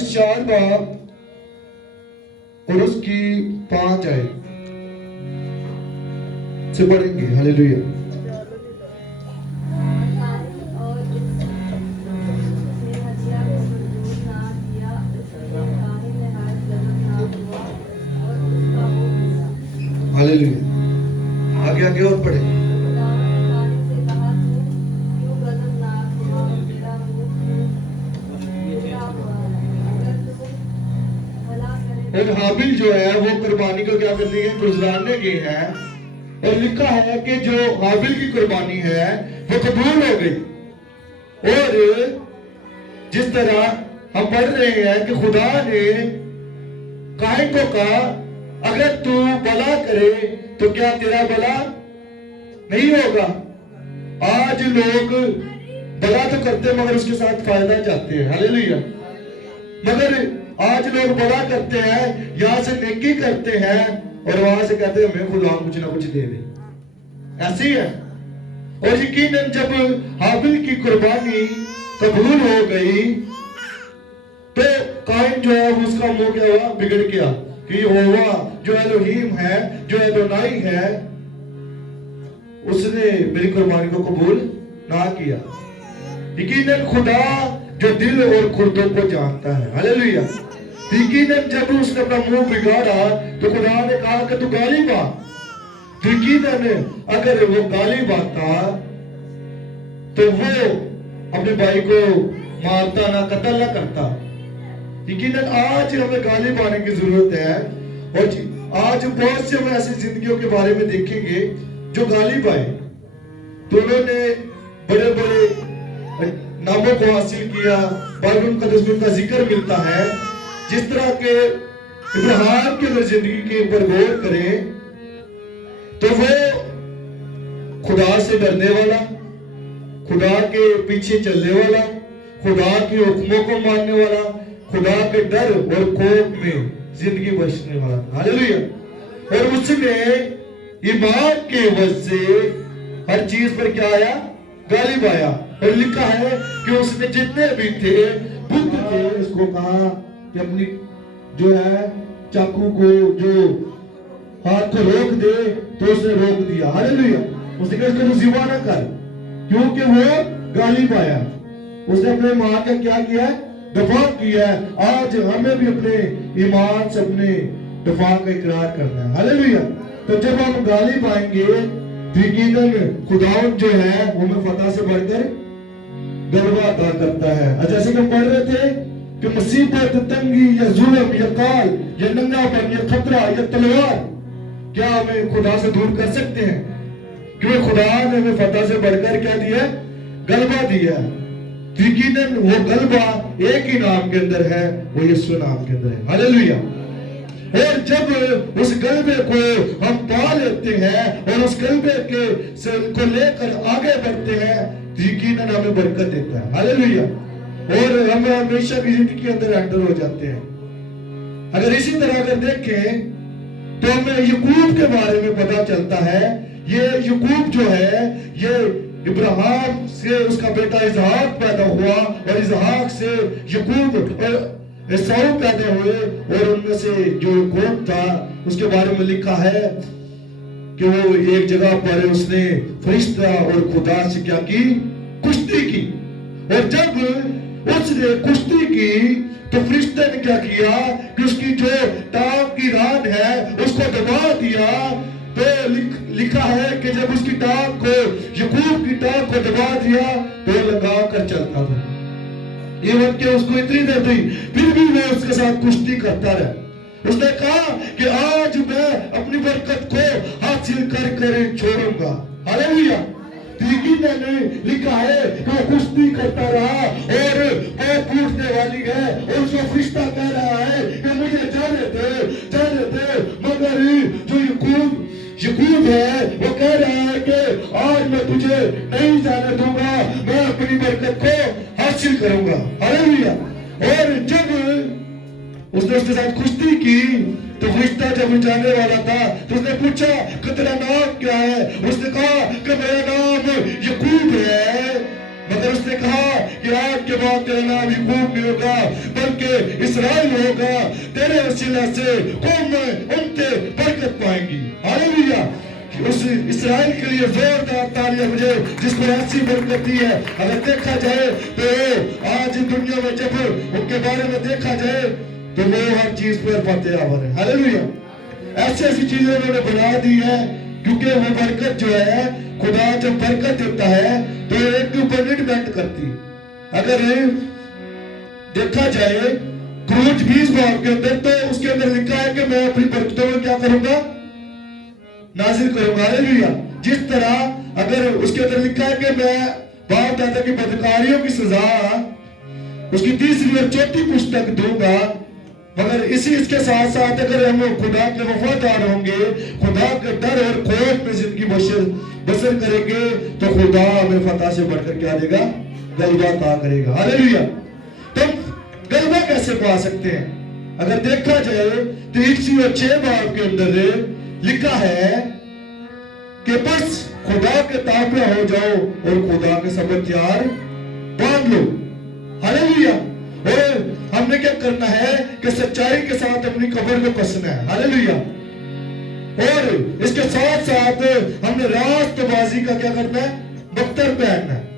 4 बाब और उसकी 5 आयत से पढ़ेंगे। हालेलुया। हालेलुया। आगे आगे और पढ़े। और हाबिल जो है वो कुर्बानी को क्या करने गए? गुजराने गए हैं। और लिखा है कि जो हाबिल की कुर्बानी है वो कबूल हो गई। और जिस तरह हम पढ़ रहे हैं कि खुदा ने काइन को कहा, अगर तू भला करे तो क्या तेरा भला नहीं होगा? आज लोग भला तो करते हैं मगर उसके साथ फायदा चाहते हैं। हालेलुया। मगर आज लोग भला करते हैं, यहां से नेकी करते हैं और वहां से कहते हैं हमें खुदा कुछ ना कुछ दे दे। ऐसी है। और यकीनन जब हाबिल की कुर्बानी कबूल हो गई तो काइन जो है उसका मुंह क्या हुआ? बिगड़ गया कि यहोवा जो एलोहीम है, जो एडोनाई है, उसने मेरी कुर्बानी को कबूल ना किया। यकीनन खुदा जो दिल और खुर्दों को जानता है। हालेलुया। यकीनन जब उसने अपना मुंह बिगाड़ा तो खुदा ने कहा कि तू गाली बात। यकीनन अगर वो गाली बाता तो वो अपने भाई को मारता ना, कत्ल ना करता। यकीनन आज हमें गाली पाने की जरूरत है। और आज बहुत से हम ऐसी जिंदगियों के बारे में देखेंगे जो गाली पाए, तो उन्होंने बड़े बड़े नामों को हासिल किया। बाइबल मुकद्दस में उनका जिक्र मिलता है। जिस तरह के इब्राहिम की अगर जिंदगी के ऊपर गौर करें तो वो खुदा से डरने वाला, खुदा के पीछे चलने वाला, खुदा के हुक्मों को मानने वाला, खुदा के डर और खौफ में जिंदगी बसने वाला। हालेलुया। और उसने ईमान के वजह से हर चीज पर क्या आया? गाली पाया। और लिखा है कि उसने जितने भी थे बुद्ध थे उसको कहा कि अपनी जो है चाकू को जो हाथ को रोक दे, तो उसने रोक दिया। हालेलुया। उसने कहा इसको ज़िबा ना कर, क्योंकि वो गाली पाया। उसने अपने ईमान का क्या किया है? दफा किया है। आज हमें भी अपने ईमान से अपने दफा का इकरार करना है। हालेलुया। तो जब हम गाली पाएंगे यकीनन खुदावंद जो है वो हमें फतह से बढ़कर गलबा अता करता है। जैसे कि हम पढ़ रहे थे कि मुसीबत, तंगी या जुल्म या काल या नंगापन या खतरा या तलवार क्या हमें खुदा से दूर कर सकते हैं? क्योंकि खुदा ने हमें फतह से बढ़कर क्या दिया? गलबा दिया। यकीनन वो गलबा एक ही नाम के अंदर है, वो यीशु नाम के अंदर है। हालेलुया। और जब उस गलबे को हम पा लेते हैं और उस गलबे के को लेकर आगे बढ़ते हैं तो यकीनन हमें बरकत देता है। हालेलुया। और हम हमेशा की जिंदगी के अंदर एंटर हो जाते हैं। अगर इसी तरह अगर देखें तो हमें याकूब के बारे में पता चलता है। ये याकूब जो है ये इब्राहिम से उसका बेटा इसहाक पैदा हुआ और इसहाक से याकूब एसाऊ पैदा हुए। और उनमें से जो याकूब था उसके बारे में लिखा है कि वो एक जगह पर उसने फरिश्ता और खुदा से क्या की? कुश्ती की। और जब उसने कुश्ती की तो फरिश्ते ने क्या किया कि उसकी जो टांग की रान है उसको दबा दिया। तो लिखा है कि जब उसकी टांग को, याकूब की टांग को दबा दिया तो लगा कर चलता था। ये वक्त के उसको इतनी देर थी, फिर भी वो उसके साथ कुश्ती करता रहा। उसने कहा कि आज मैं अपनी बरकत को हासिल कर कर छोड़ूंगा। हालेलुया। यकीनन लिखा है कि वो कुश्ती करता रहा और वो टूटने वाली है और उसको फरिश्ता कह रहा है कि मुझे जाने दे, जाने दे। मगर जो याकूब है वो कह रहा है कि आज मैं तुझे नहीं जाने दूंगा, मैं अपनी बरकत को हासिल करूंगा। हालेलुया। और जब उसने उसके साथ कुश्ती की तो फरिश्ता जब जाने वाला था तो उसने पूछा कि तेरा नाम क्या है? उसने कहा कि मेरा नाम याकूब है, مگر اس نے کہا کہ آج کے بعد تیرا نام یعقوب نہیں ہوگا بلکہ اسرائیل ہوگا، تیرے وسیلہ سے قومیں امتیں برکت پائیں گی۔ ہاللیلویہ۔ اس اسرائیل کے لیے زوردار تالیاں مجھے جس کو ایسی برکت دی ہے۔ اگر دیکھا جائے تو آج دنیا میں جب ان کے بارے میں دیکھا جائے تو وہ ہر چیز پر فتح یاور ہے۔ ہاللیلویہ۔ ایسی ایسی چیزیں انہوں نے بنا دی ہے کیونکہ وہ برکت جو ہے، خدا جب برکت دیتا ہے تو ایک کے اوپر نہیں ڈیپینڈ کرتی۔ اگر دیکھا جائے خروج 20 باب کے اندر تو اس کے اندر لکھا ہے کہ میں اپنی برکتوں میں کیا کروں گا؟ نازل کروں گا۔ ہاللیلویہ۔ جس طرح اگر اس کے اندر لکھا ہے کہ میں باپ دادا کی بدکاریوں کی سزا اس کی 3 اور 4 پشت دوں گا، مگر اس کے ساتھ ساتھ اگر ہم خدا کے وفادار ہوں گے، خدا کے ڈر اور خوف میں زندگی بسر کریں گے تو خدا ہمیں فتح سے بڑھ کر کیا دے گا؟ غلبہ عطا کرے گا۔ ہاللیلویہ۔ تو غلبہ کیسے پا سکتے ہیں؟ اگر دیکھا جائے تو 106 باب کے اندر لکھا ہے کہ بس خدا کے تابع ہو جاؤ اور خدا کے سب اختیار باندھ لو۔ ہاللیلویہ۔ اور ہم نے کیا کرنا ہے کہ سچائی کے ساتھ اپنی قبر کو کسنا ہے۔ ہاللیلویہ۔ اور اس کے ساتھ ساتھ ہم نے راست بازی کا کیا کرنا ہے؟ بختر پہننا ہے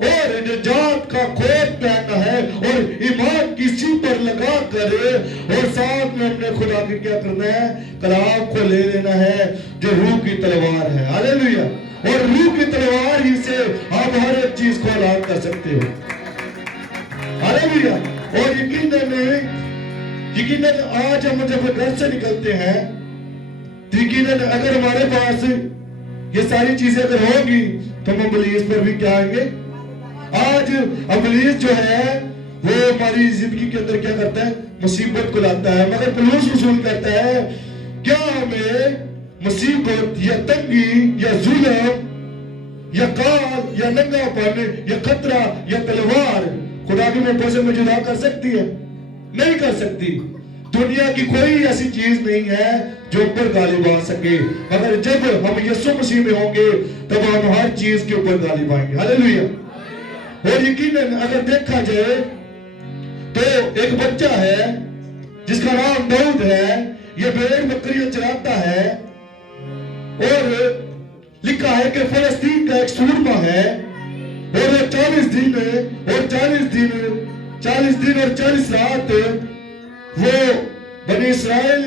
اور نجات کا خوف پہننا ہے اور ایمان کی سی پر لگا کر اور ساتھ میں ہم نے خدا کی کیا کرنا ہے؟ کلام کو لے لینا ہے جو روح کی تلوار ہے۔ ہاللیلویہ۔ اور روح کی تلوار ہی سے آپ ہر ایک چیز کو ہلاک کر سکتے ہو۔ ہاللیلویہ۔ اور یقیناً آج ہم جب گھر سے نکلتے ہیں یقیناً اگر ہمارے پاس یہ ساری چیزیں اگر ہوں گی تو ہم ابلیس پر بھی کیا آئیں گے؟ آج ابلیس جو ہے وہ ہماری زندگی کے اندر کیا کرتا ہے؟ مصیبت کو لاتا ہے، مگر پولس رسول کہتا ہے کیا ہمیں مصیبت یا تنگی یا ظلم یا کال یا ننگا پن یا خطرہ یا تلوار خدا کی محبت میں جدا کر سکتی ہے؟ نہیں کر سکتی۔ دنیا کی کوئی ایسی چیز نہیں ہے جو اوپر غالب آ سکے، مگر جب ہم یسوع مسیح میں ہوں گے تب ہم ہر چیز کے اوپر غالب آئیں گے۔ ہاللیلویہ۔ اور یقیناً اگر دیکھا جائے تو ایک بچہ ہے جس کا نام داؤد ہے، یہ بھیڑ بکریاں چراتا ہے اور لکھا ہے کہ فلسطین کا ایک سورما ہے اور 40 دن اور 40 رات وہ بنی اسرائیل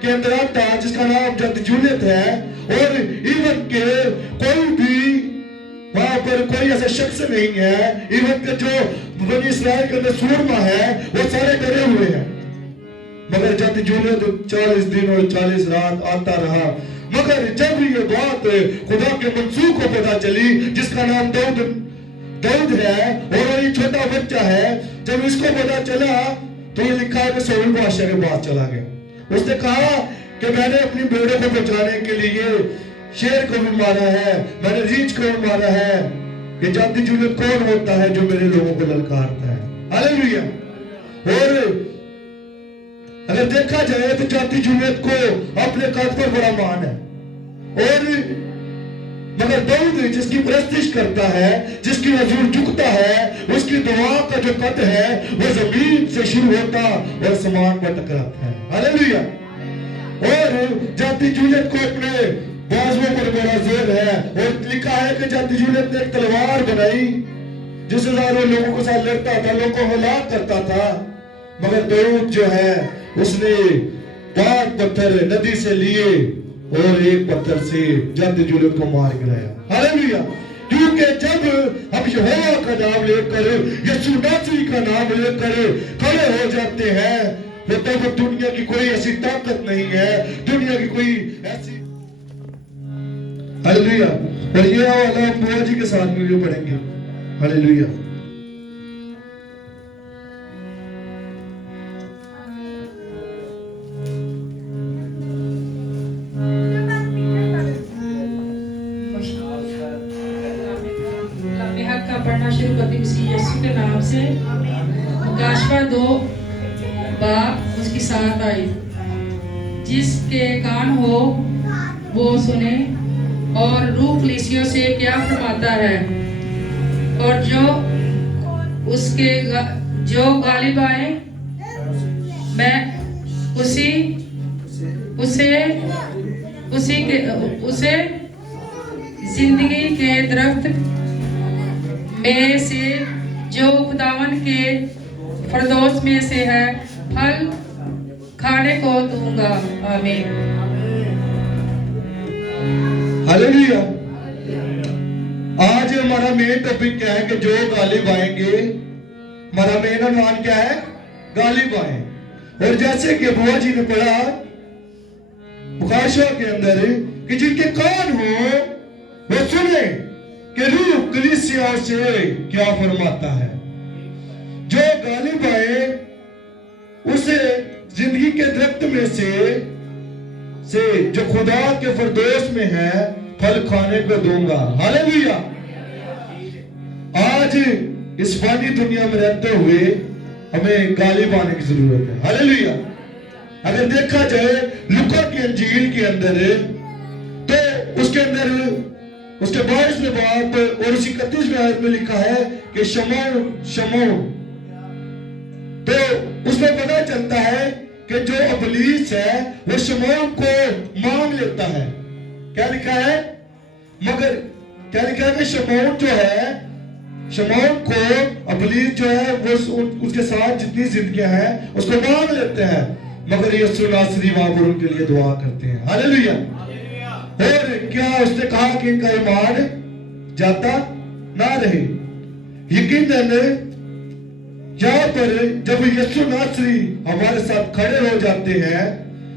کے اندر آتا جس کا نام جدجونت ہے، اور ایون کہ کوئی بھی وہاں پر کوئی ایسا شخص نہیں ہے، ایون کہ جو بنی اسرائیل کے اندر سورما ہے وہ سارے ڈرے ہوئے ہیں، مگر جدجونت 40 دن اور 40 رات آتا رہا۔ مگر جب یہ بات خدا کے منسوخ کو پتا چلی جس کا نام داؤد ہے اور یہ چھوٹا بچہ ہے، جب اس کو پتا چلا تو یہ لکھا ہے کہ سول بادشاہ کے پاس چلا گیا۔ اس نے کہا کہ میں نے اپنی بیڑوں کو بچانے کے لیے شیر کو بھی مارا ہے، میں نے ریچھ کو بھی مارا ہے، یہ جاتی جولت کون ہوتا ہے جو میرے لوگوں کو للکارتا ہے؟ ہاللیلویہ۔ اور اگر دیکھا جائے تو جاتی جولت کو اپنے قد پر بڑا مان ہے، اور مگر داؤد جس کی پرستش کرتا ہے، جس کی حضور جھکتا ہے، اس کی دعا کا جو قد ہے وہ زمین سے شروع ہوتا اور سمان پر ٹکراتا ہے۔ ہاللیلویہ۔ اور جاتی جولت کو اپنے بازوؤں پر بڑا زور ہے، اور لکھا ہے کہ جاتی جولت نے ایک تلوار بنائی جس سے ہزاروں لوگوں کے ساتھ لڑتا تھا، لوگوں کو ہلاک کرتا تھا، مگر داؤد جو ہے اس نے 5 پتھر ندی سے لیے اور ایک پتھر سے جاتی جولت کو مار گرایا۔ ہاللیلویہ۔ کیونکہ جب ہم یہوہ کا نام لے کر یسوع ناصری کا نام لے کر کھڑے ہو جاتے ہیں تو تب دنیا کی کوئی ایسی طاقت نہیں ہے، دنیا کی کوئی ایسی۔ ہاللیلویہ۔ اور یہ والا ہم بوا جی کے ساتھ ویڈیو پڑھیں گے۔ ہاللیلویہ۔ پڑھنا شروع کرتی مسیح یسوع کے نام سے۔ مکاشفہ 2 باب اس کی 7 آئی۔ جس کے کان ہو وہ سنے اور روح کلیسیوں سے کیا فرماتا ہے۔ और जो गालिब आए मैं उसे जिंदगी के दरख्त में से जो खुदावन के फरदौस में से है फल खाने को दूंगा। आमीन। हालेलुया। आज हमारा मेन टॉपिक क्या है कि जो गालिब आएंगे, हमारा मेन अनुमान क्या है? गालिब आए। और जैसे कि बुआ जी ने पढ़ा मुकाशवा के अंदर कि जिनके कान हो वो सुने कि रूह कलीसियाओं से क्या फरमाता है। जो गालिब आए उसे जिंदगी के दरख्त में से जो खुदा के फरदौस में है फल खाने को दूंगा। हालेलुया। आज इस फानी दुनिया में रहते हुए हमें गालिब आने की जरूरत है। हालेलुया। अगर देखा जाए लूका की अंजील के अंदर तो उसके अंदर उसके 22वें बाब और उसी 31वें आयत में लिखा है कि शमौन तो उसमें पता चलता है कि जो इब्लीस है वो शमौन को मांग लेता है। क्या लिखा है? मगर क्या लिखा है कि शमौन को इब्लीस जो है वो उसके साथ जितनी जिंदगियां हैं उसको मांग लेते हैं, मगर यीशु नासरी वहां पर उनके लिए दुआ करते हैं। हालेलुया। और क्या उसने कहा कि इनका ईमान जाता ना रहे। यकीनन यहाँ पर जब यीशु नासरी हमारे साथ खड़े हो जाते हैं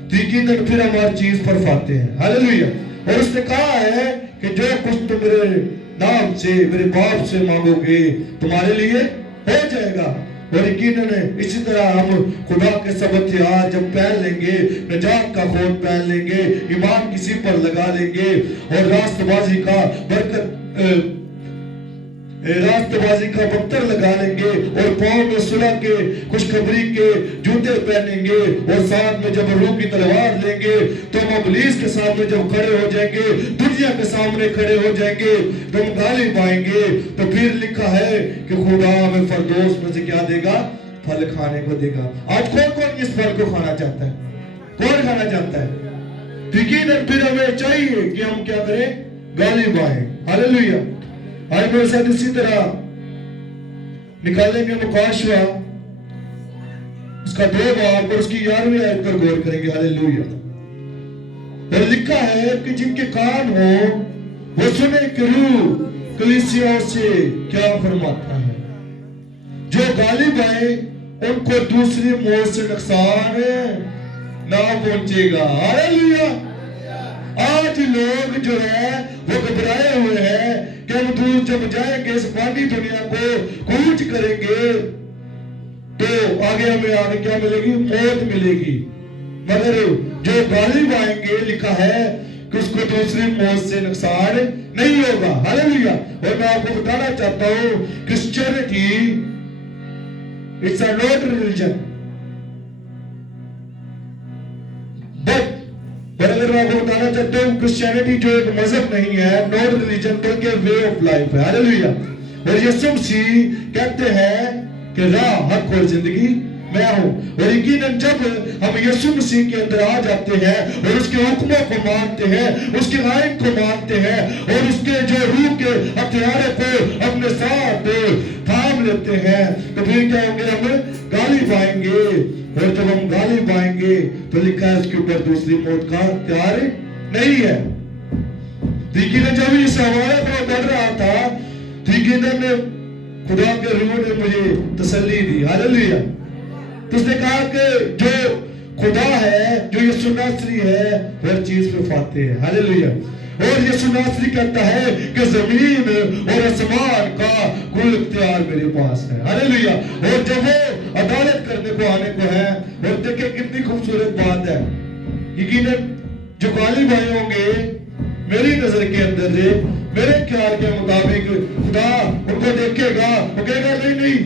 तो यकीनन फिर हमारी चीज पर पाते हैं। हालेलुया। और उसने कहा है कि जो कुछ तुम मेरे नाम से मेरे बाप से मांगोगे तुम्हारे लिए हो जाएगा। और यकीनन इसी तरह हम खुदा के सब हथियार जब पहन लेंगे, नजात का खोल पहन लेंगे, ईमान किसी पर लगा लेंगे और रास्तबाजी का बख्तर लगा लेंगे और पांव में सुलह के खुशखबरी के जूते पहनेंगे और साथ में जब रूह की तलवार लेंगे तो हम इब्लीस के सामने जब खड़े हो जाएंगे, दुनिया के सामने खड़े हो जाएंगे तो हम गालिब आएंगे। तो फिर लिखा है कि खुदा हमें फरदौस में से क्या देगा? फल खाने को देगा। आज कौन कौन इस फल को खाना चाहता है? कौन खाना चाहता है? यकीनन फिर हमें चाहिए कि हम क्या करें? गालिब आए। हालेलुया। आज मेरे साथ इसी तरह निकालेंगे मुकाशवा उसका 2 बाब और उसकी 11वीं आयत पर गौर करेंगे। हालेलुया। और लिखा है कि जिनके कान हो वो सुने कि रूह कलीसियाओं से क्या फरमाता है। जो गालिब आए उनको दूसरी मौत से नुकसान ना पहुंचेगा। हालेलुया। आज लोग जो है वो घबराए हुए हैं कि हम दूर जब जाएंगे इस फानी दुनिया को कूच करेंगे तो आगे हमें क्या मिलेगी? मौत मिलेगी। मगर जो गालिब आएंगे लिखा है कि उसको दूसरी मौत से नुकसान नहीं होगा। हालेलुया। और मैं आपको बताना चाहता हूं Christianity it's a not religion पर अगर मैं आपको बताना चाहता हूँ क्रिश्चियनिटी जो एक मजहब नहीं है, नॉट रिलीजन बल्कि वे ऑफ लाइफ है। हालेलुया। और यीशु मसीह कहते हैं कि राह, हक और जिंदगी मैं हूं। और यकीनन जब हम यीशु मसीह के अंदर आ जाते हैं और उसके हुक्मों को मानते हैं, उसके आयन को मानते हैं और उसके जो रूह के हथियारों को अपने साथ थाम लेते हैं तो फिर क्या होंगे? हम गालिब आएंगे। और जब हम गालिब आएंगे तो लिखा है उसके ऊपर दूसरी मौत का हथियार नहीं है। यकीनन जब इस हवाले को बढ़ रहा था तो यकीनन खुदा के रूह ने मुझे तसल्ली दी। हालेलुया। तो उसने कहा कि जो खुदा है, जो यीशु नासरी है, हर चीज पे फाते है। हालेलुया। और यीशु नासरी कहता है कि जमीन और आसमान का कुल इख्तियार मेरे पास है। हालेलुया। और जब वो अदालत करने को आने को है, और देखिए कितनी खूबसूरत बात है, यकीनन जो गालिब आए होंगे मेरी नजर के अंदर मेरे ख्याल के मुताबिक खुदा उनको देखेगा, वो कहेगा नहीं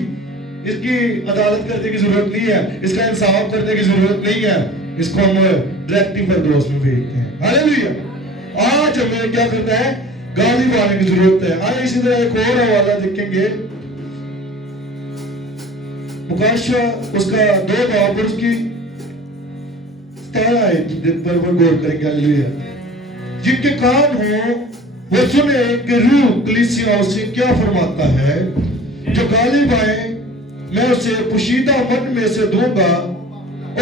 इसकी अदालत करने की जरूरत नहीं है, इसका इंसाफ करने की जरूरत नहीं है, इसको हम डायरेक्टली फरदौस में भेजते हैं। हालेलुया। आज हमें क्या करना है? غالب آنے کی ضرورت ہے. آئے اسی طرح ایک اور حوالہ دیکھیں گے, مکاشفہ اس کا 2 باب اور اس کی 17 آیت دن پر غور کریں گے. ہاللیلویا. جن کے کان ہوں وہ سنیں کہ روح کلیسیاؤں سے کیا فرماتا ہے. جو غالب آئے میں اسے پوشیدہ من میں سے دوں گا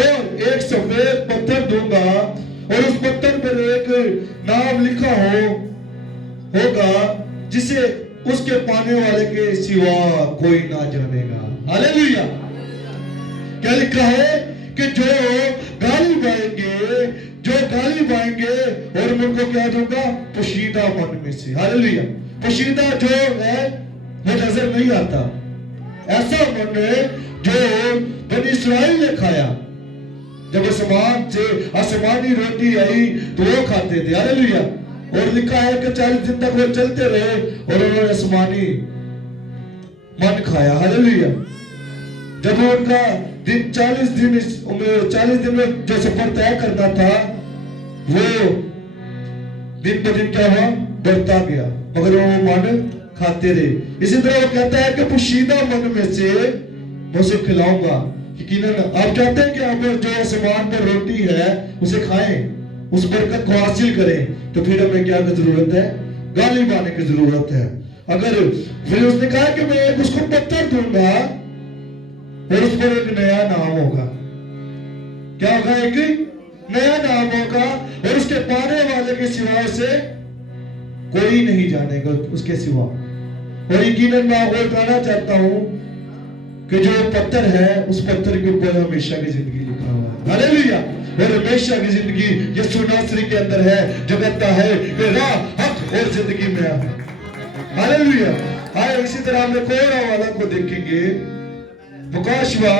اور ایک سفید پتھر دوں گا اور اس پتھر پر ایک نام لکھا ہوگا جسے اس کے پانے والے کے سوا کوئی نہ جانے گا. ہاللیلویا. کیا لکھا ہے کہ جو غالب آئیں گے اور میں ان کو کیا دوں گا, پوشیدہ من میں سے. ہاللیلویا. پوشیدہ جو ہے وہ نظر نہیں آتا, ایسا من ہے جو بنی اسرائیل نے کھایا جب آسمان سے آسمانی روٹی آئی تو وہ کھاتے تھے. ہاللیلویا. اور لکھا ہے کہ 40 دن تک وہ چلتے رہے اور انہوں نے آسمانی من کھایا. ہاللیلویا. جب ان کا دن 40 دن میں جو سفر طے کرنا تھا وہ دن پہ دن کیا ہوا, بڑھتا گیا, مگر وہ من کھاتے رہے. اسی طرح وہ کہتا ہے کہ پوشیدہ من میں سے میں اسے کھلاؤں گا. یقیناً آپ چاہتے ہیں کہ آپ جو آسمان پر روٹی ہے اسے کھائیں, اس برکت کو حاصل کریں, تو پھر ہمیں کیا کی ضرورت ہے, غالب آنے کی ضرورت ہے. اگر پھر اس نے کہا کہ میں اس کو پتھر دوں گا اور اس پر ایک نیا نام ہوگا. کیا ہوگا, ایک نیا نام ہوگا اور اس کے پانے والے کے سوا سے کوئی نہیں جانے گا اس کے سوا. اور یقیناً میں آپ کو بتانا چاہتا ہوں کہ جو پتھر ہے اس پتھر کے اوپر ہمیشہ کی زندگی لکھا ہوا ہے. ہاللیلویا. اور ہمیشہ کی زندگی یسوع ناصری کے اندر ہے جو کہتا ہے کہ راہ, حق اور زندگی میں ہے. ہاللیلویا. آئے اسی طرح ہم ایک اور حوالہ کو دیکھیں گے, مکاشفہ